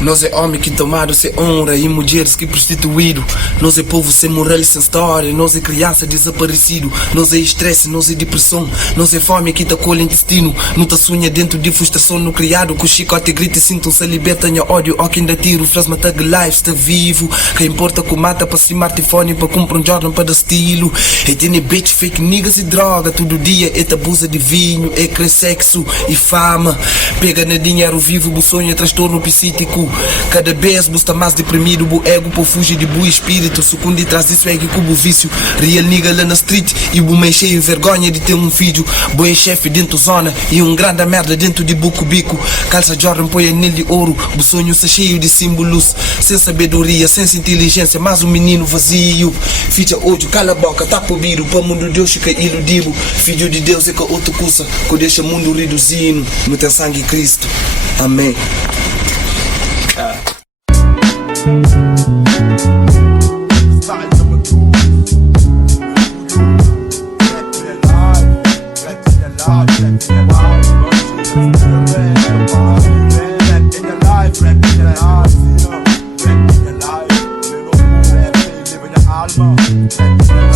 Nós é homem que tomado sem honra e mulheres que prostituído. Nós é povo sem moral e sem história. Nós é criança desaparecido. Nós é estresse, nós é depressão. Nós é fome que tá colhe intestino. Não tá sonha dentro de frustração no criado. Com chicote grita e sintam-se liberta. Tenha ódio, ó quem dá tiro. Frasma tag life, está vivo. Que importa que mata para streamar telefone. Para comprar um Jordan para dar estilo. E tem bitch, fake niggas e droga. Todo dia é abusa de vinho. É crer sexo e fama. Pega na dinheiro vivo. Bu sonho é transtorno psíquico. Cada vez bu está mais deprimido. Bu ego por fugir de bu espírito. Segundo traz disso é que cubo vício. Real nigga lá na street. E bu meio cheio vergonha de ter um filho. Bu é chefe dentro zona. E um grande merda dentro de bu cubico. Calça Jordan põe anel de ouro. Bu sonho está cheio de símbolos. Sem sabedoria, sem inteligência. Mas um menino vazio. Ficha ódio, cala a boca, tapa o biro. Para o mundo Deus fica iludido. Filho de Deus é que outro cursa. Que deixa o mundo reduzindo. No teu sangue Cristo. Amém.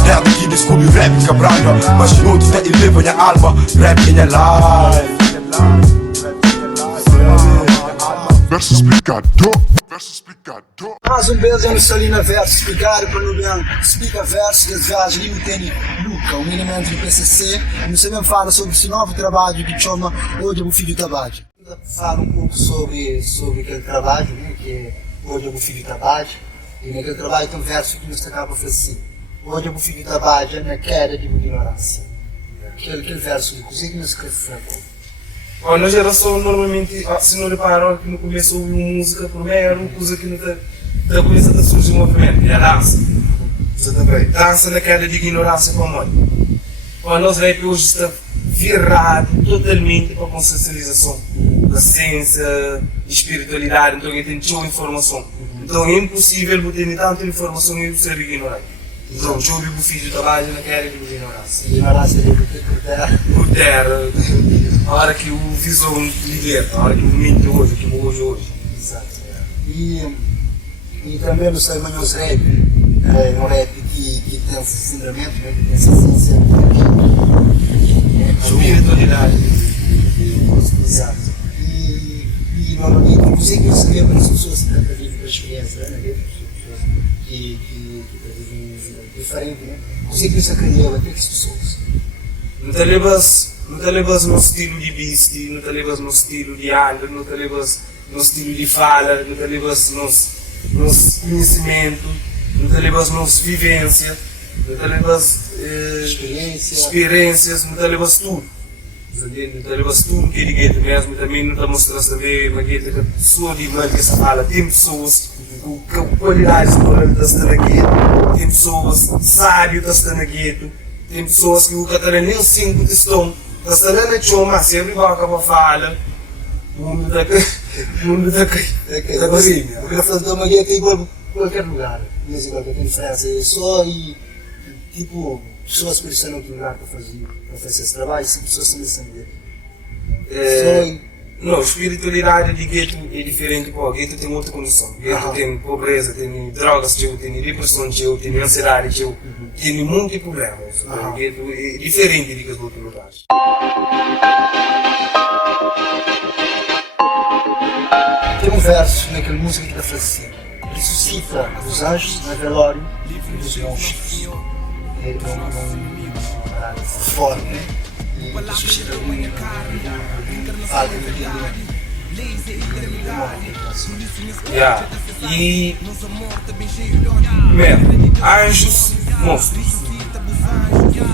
Rap aqui descobre rap cabranga, mas não te tem e leva minha alma. Rap in your life. Verso explicador, verso explicador. Mais beijo no Salina Verso, explicar para o bem, explica verso, desviagem, e o tem Luca, um elemento do PCC, e você mesmo fala sobre esse novo trabalho que chama Hoje é o Filho do Trabalho. Fala um pouco sobre aquele trabalho, né, que é Hoje é o Filho do Trabalho, e naquele trabalho tem um verso que nos acaba assim: Hoje é o Filho do Trabalho na queda de ignorância. Aquele verso que consegue nos escrever. Bom, na geração normalmente, se não reparam que no começo ouve música, primeiro, coisa que não da coisa da surge movimento, é a dança. Você também. Dança na queda de ignorância para a mãe. Bom, nós rap hoje está virado totalmente para a consciencialização da ciência, espiritualidade, então ele tem toda informação. Então é impossível ter tanta informação e ser ignorante. Então, eu ouvi o filho trabalho na queda de ignorância. Ignorância de por terra. A hora que o visor liberta, a hora que o momento hoje, que o hoje. Exato. E também no Salmanhos Rap, é um rap que tem um fundamento, né, que tem essa ciência. Espiritualidade. Exato. E normalmente, inclusive, eu escrevo nas pessoas que estão vivendo a experiência, né, pessoas que vivem diferente, né? Inclusive, isso acredita até que as pessoas. Não te levas no estilo de beast, não te levas no estilo de Andrew, não te levas no estilo de fala, não te levas nos conhecimento, não te levas nos vivência, não te levas experiências, não te levas tudo. Não te levas tudo que é de gueto mesmo, também não te mostras também uma gueto que a pessoa de mãe que se fala, tem pessoas com qualidades que estão na gueto, tem pessoas sábias que estão na gueto, tem pessoas que o Catarina nem 5 estão. Está na choma, se abrir a boca para falar, o mundo da cozinha. Porque a frase da Maria tem igual em qualquer lugar. Não é igual que tem diferença. É só e, tipo, pessoas precisam de lugar para fazer esse trabalho, se pessoas se defender. Não, espiritualidade de gueto é diferente, pô. Gueto tem outra condição. Gueto tem pobreza, tem drogas, tem depressão, tem ansiedade, tem muito problemas. Gueto é diferente de que os outros lugares. Tem um verso naquela música que está assim: ressuscita os anjos na velório dos monstros. É uma forma, né? E ressuscita E anjos, monstros.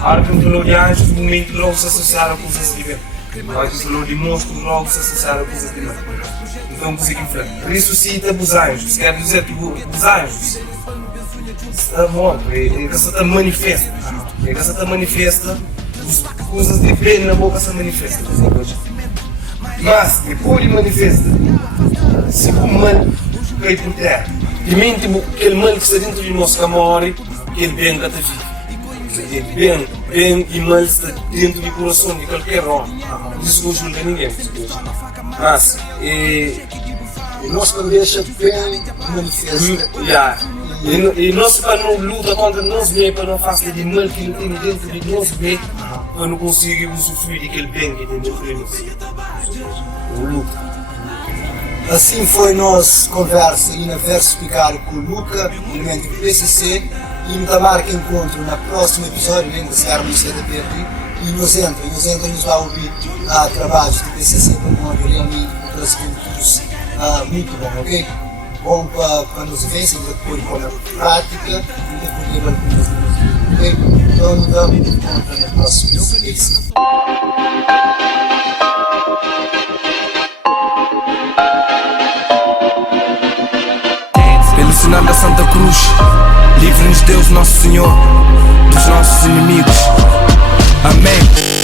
A hora que me falou de anjos, no momento logo se associaram com coisas diferentes. A hora que me falou de monstros, logo se associaram com coisas diferentes. Então, música diferente. Ressuscita os anjos, quer dizer que os anjos estão mortos, é que se está manifesta. É que se está manifesta, as coisas de bem na boca se manifestam. Mas depois de manifesta, se o mal cai por terra, e mesmo aquele mal que está dentro de nós que morre, ele bem está vivo. Bem e mal está dentro do coração de qualquer homem. Isso não julga ninguém. Mas E nós não deixa bem manifesta. Yeah. E nós para não luta contra nós mesmos, para não fazer de mal que tem dentro de nós mesmos, para não conseguir usufruir daquele bem que tem dentro de nós. Luta. Assim foi nossa conversa e na Verso Picar com o Luca, elemento do PCC, e nos marca encontro na próximo episódio, ainda se arma isso da Perdi, e nos vai ouvir trabalhos do PCC como realmente outras culturas muito bom, ok? Bom para nos ver, se depois com a prática, e depois levar com as músicas, ok? Então nos damos encontro na próxima episódio. Pelo sinal da Santa Cruz, livre-nos Deus Nosso Senhor dos nossos inimigos. Amém.